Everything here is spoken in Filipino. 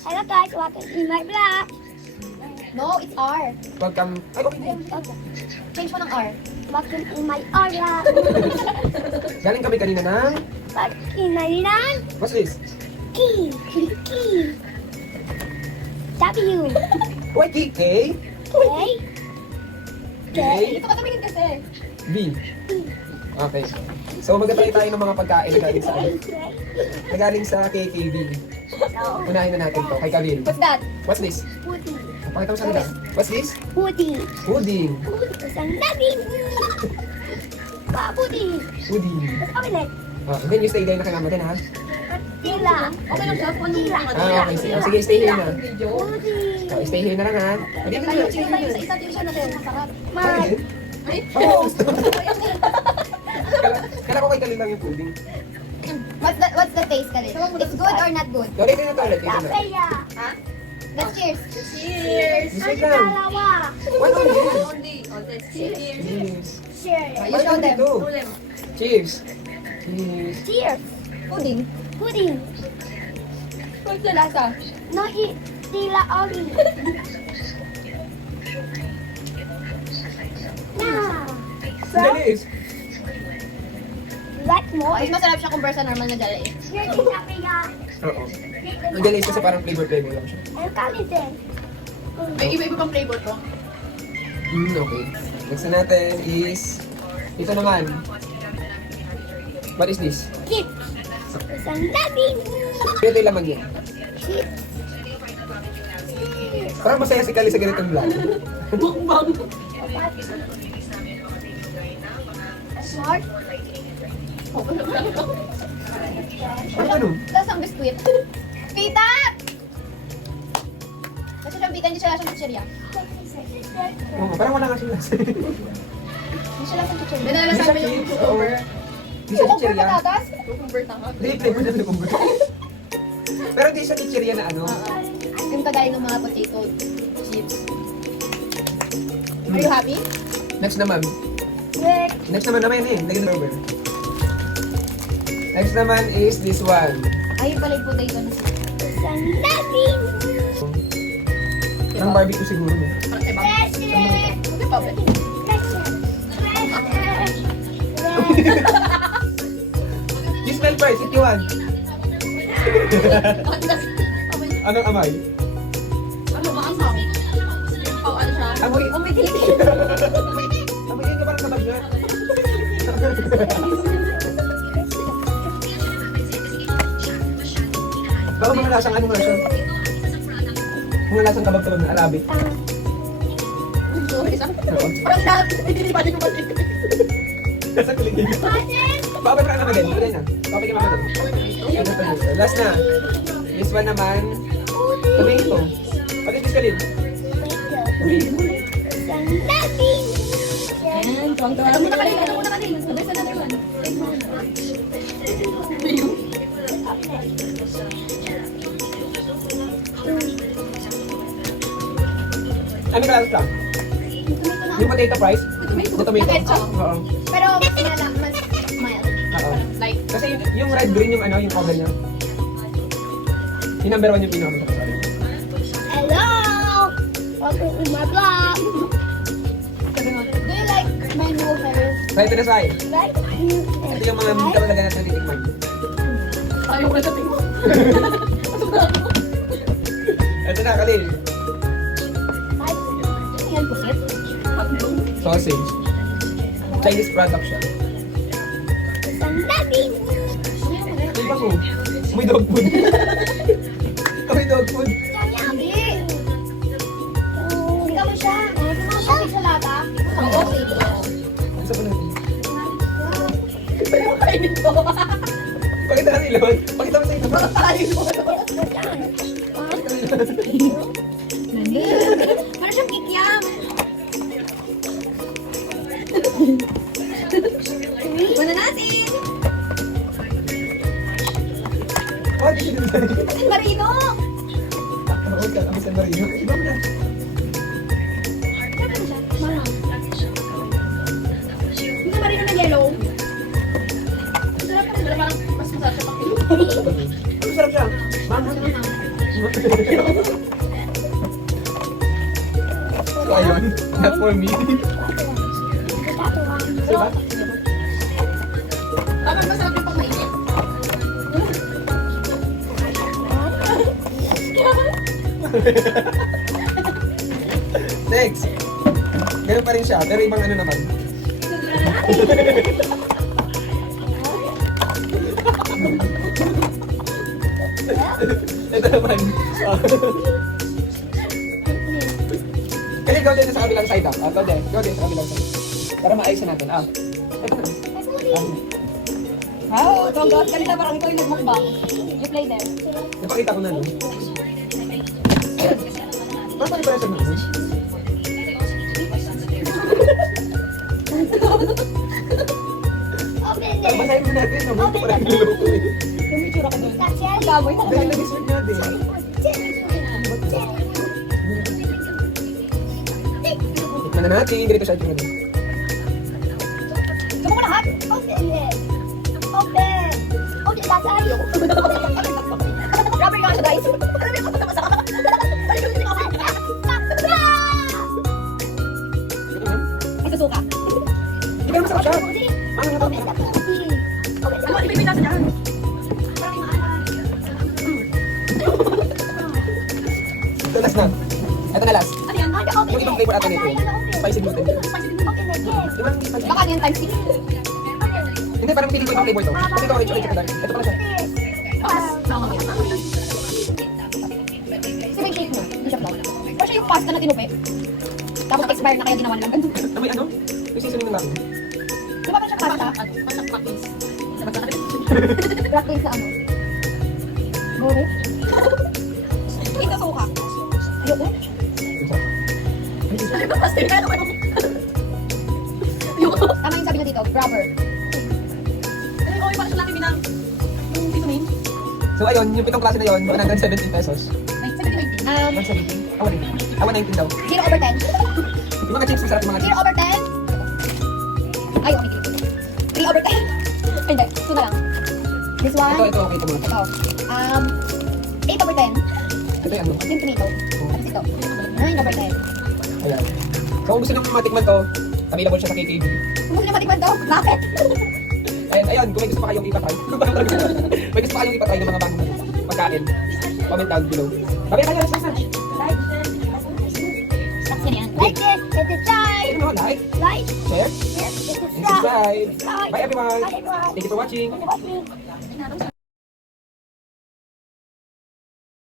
Hello guys, welcome to my vlog. No, it's R. Wag kang... Ay, okay din. Okay, Change mo ng R. welcome to my aura. Galing kami kanina ng... Pagkinalinan, What's this? key, key. W, Why KK? K, K? Dito ka tumingin kasi. B. Okay. So magtatry tayo ng mga pagkain na galing sa ano? Na galing sa KKB. Unahin na natin to. Kay Kabil. What's that? What's this? pudding, Pakita mo sa nila. What's this? pudding, Pudding. isang naging. Pudding, Pudding. omelet, And then you stay there na kay mama din ha? tila, Okay lang siya. Kung tila, Okay. Sige, stay here na. pudding, Stay here na lang ha? Pwede mo Tayo, na. sige tayo sa isa't isa natin. Masarap. mag, Oo. Kala ko kay Kalil lang yung pudding. What's the taste ka rin? It's good or not good? Sorry, ito na to ulit. Ito na. papaya, Ha? Let's cheers. Cheers! ang Wait lang. dalawa, What on this? Only. Oh, that's cheers. Cheers. share, You show them. Ulim. Cheers. Cheers. cheers, Pudding. pudding, What's the lasa? no eat, tila oli. Now, Galis. like more, Mas masarap siya kumpara sa normal na jala eh. here is papaya, Oo. Ang galis kasi parang flavor lang siya. and kalitin. May iba-iba pang flavor to. Okay. Next na natin is... Ito naman. What is this? Chips, isang naging. Ito yung laman niya. Chips, Parang masaya si Kali sa ganitong vlog. Mukbang. smart, Ano ano? Lasang biskuit. Pita! Kasi siyang pita, hindi siya lasang chichirya. Oo, parang wala nga siya lasa. Hindi siya lasang chichirya. Hindi siya chips, oo. Hindi siya Cucumber chichirya. patatas? Cucumber tanga. Hindi, flavor na cucumber. Pero hindi siya chichirya na ano. Yung kagaya ng mga potato chips. Are you happy? Next naman. with Next naman eh. Lagyan na over. Next naman is this one. Ay, yung pala yung potato na siya. isang naging. Parang barbecue siguro. No? Parang kebab. Fresh, Ano ba? You smell first, if you want. Anong amay? Ano ba ang sabi? Oh, ano siya? Amoy. Umikilig. Amoy yun ka parang kabag nga. Baka mga lasang ano nga siya. Mga lasang kabag-kabag na Arabic. Sorry, sa- Oo. Parang lahat. Hindi pa din ko pati. Nasa kuligin. Baka pa naman din. Pwede na. Baka pa mama to. Last na. This one naman. Tomato. What is this kalin? isang naging. Ayan, tuwang-tuwa. Ano muna kanina? Ano muna kanina? Sabay sa naman. Ano ka lang? Yung potato fries? The tomato. Na ketchup. Oo. Pero mas mild. Oo. Like, Kasi yung red green yung ano, yung cover niya. Yung number 1 yung pinaka. Hello, welcome to my vlog. sabi mo, do you like my new hair? So ito na side. Like Ito yung mga meat talaga natin titikman. Ayaw ko na sa tingin. Ito na, Kalil. Yan, pusit. Sausage. Chinese product siya. isang naging. Ay, bako. May dog food. May dog food. Hindi. Ikaw mo siya. Kumapapit sa lata. Oo. Isa pa natin. Pero kainin ko. Pakita ka nila. Pakita mo sa ito. Kainin ko. Para siyang kikiam. Muna natin. Oh, di siya din. Asin marino. Oo, kami sa Marino. Iba mo na. Hindi na marino na yellow. Sarap pa rin. Parang mas masarap siya pang Ang sarap siya. Mama. So, ayun. Not for me. Diba? Tama ba sabi pang mainit? Next. Ganun pa rin siya, pero ibang ano naman. Ito naman. Kaya ikaw din sa kabilang side ah. Ikaw din sa kabilang side. Para maayos na natin. Ito na. Oh, Tonggol. Kanina parang ikaw yung nagmukbang. You play there. Napakita ko na no. Parang pala pala sa mga. Open it. Basahin mo natin. Naman ko parang niloko eh. Yung may tsura ka doon. That's it. Gaboy. Dahil nag-isip natin. Tikman na natin. Ganito siya itsura din. Gusto mo lahat? Open it. Open. Open that tayo. Rubber ka, guys. Ay, susuka. Hindi ka masarap siya. Ano nga Open ba? that tayo. Open Ano, ibibig natin dyan. Ito last na. Ito na last. Ano yan? Yung ibang flavor ata nito. Spicy gluten. Ibang spicy. Baka ano yan, times 6. Hindi, parang feeling ko ibang flavor to. Kasi ito orange tsaka dark. Ito pala siya. Si may shake mo. Hindi siya vlog. Or siya yung pasta na tinupi. Tapos expire na kaya ginawa nilang ganun. Ah, may ano? Yung seasoning ng natin. Di ba ba siya pasta? Black beans sa ano? Goro? Ito suka. Ayoko. Tama yung sabi niya dito, grabber. Ay, parang siya lang yung vitamin. So ayun, yung pitong klase na yun, 117 pesos. 170. 117? Ah, 119. Ah, 119 daw. 0 over 10. Yung mga chips, masarap yung mga 0 chips. over 10. Ay, okay. 3 over 10. Ay, hindi. 2 na lang. This one. Ito, okay ito mga. Ito. 8 over 10. Ito yung ano. Yung tomato. Tapos ito. 9 over 10. Ayan. So kung gusto nyo matikman to, available siya sa KKB. Kung gusto niyo matikman to, bakit? Ayun, kung may gusto pa kayong ipatry. May gusto pa kayong ipatry ng mga bagong pagkain. Comment down below. Sabi kayo, let's na. Stocks yan yan. Like it, subscribe. Ayun mo, like, Like, share, yes, and subscribe. subscribe. Bye everyone. Bye everyone. Thank you for watching. Thank you for watching.